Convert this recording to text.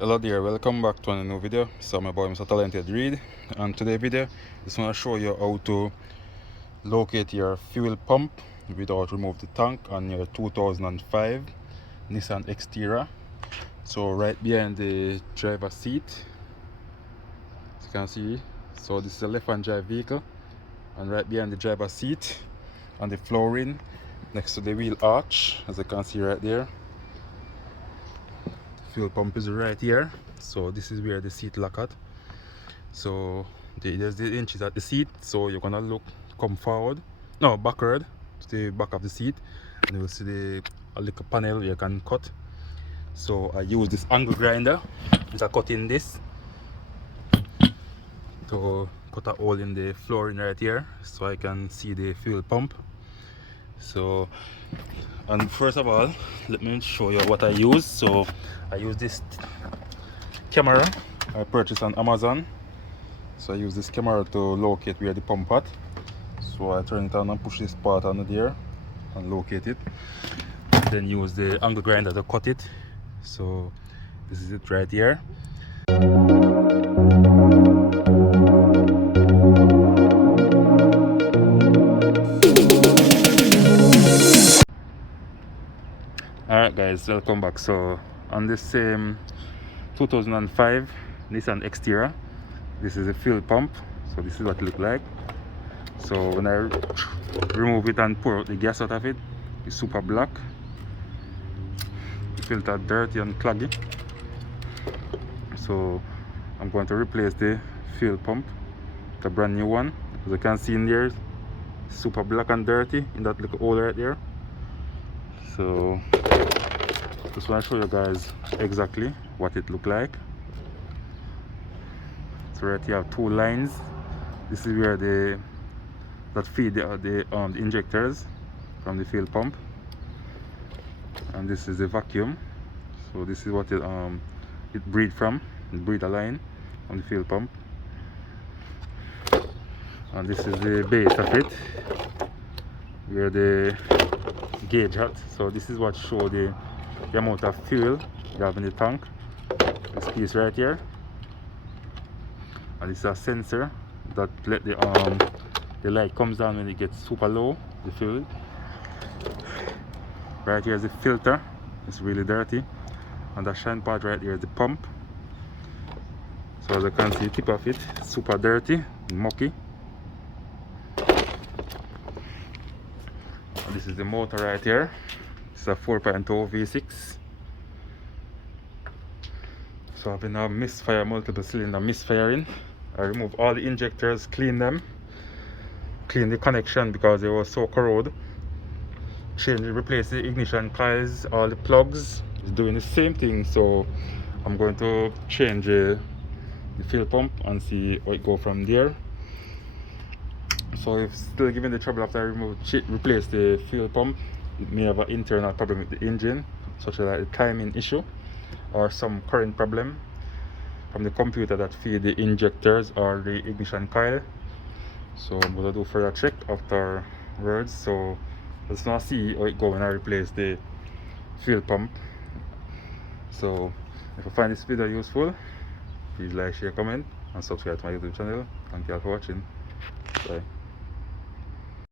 Hello there, welcome back to a new video. So my boy Mr. Talented Reid, and today's video just want to show you how to locate your fuel pump without remove the tank on your 2005 Nissan Xterra. So right behind the driver seat, as you can see, so this is a left-hand drive vehicle, and right behind the driver seat on the flooring next to the wheel arch, as you can see right there, fuel pump is right here. So this is where the seat lock at. So there's the inches at the seat, so you're gonna come forward, no, backward to the back of the seat, and you will see a little panel you can cut. So I use this angle grinder to cut in this to cut a hole in the flooring right here so I can see the fuel pump. So, and first of all, let me show you what I use. So I use this camera I purchased on Amazon. So I use this camera to locate where the pump at. So I turn it on and push this part on there and locate it. Then use the angle grinder to cut it. So this is it right here. Alright guys, welcome back. So on this same 2005 Nissan Xterra, this is a fuel pump. So this is what it looks like. So when I remove it and pour out the gas out of it, it's super black. The filter dirty and claggy. So I'm going to replace the fuel pump with a brand new one. As you can see in there, it's super black and dirty in that little hole right there. So just want to show you guys exactly what it look like. So right here, two lines. This is where that feed the injectors from the fuel pump, and this is the vacuum. So this is what it breathe from. It breathe a line on the fuel pump, and this is the base of it where the gauge at. So this is what show the amount of fuel you have in the tank. This piece right here, and this is a sensor that let the light comes down when it gets super low, the fuel. Right here is the filter, it's really dirty, and the shine part right here is the pump. So as you can see, the tip of it, super dirty, mucky. And this is the motor right here. It's a 4.0 V6. So I've been misfire, multiple cylinder misfiring. I removed all the injectors, clean them, clean the connection because they were so corroded. Replace the ignition coils, all the plugs. It's doing the same thing. So I'm going to change the fuel pump and see how it go from there. So if still giving the trouble after I replace the fuel pump, it may have an internal problem with the engine, such as a timing issue or some current problem from the computer that feed the injectors or the ignition coil. So I'm going to do further check afterwards. So let's now see how it go when I replace the fuel pump. So if you find this video useful, please like, share, comment, and subscribe to my YouTube channel. Thank you all for watching. Bye.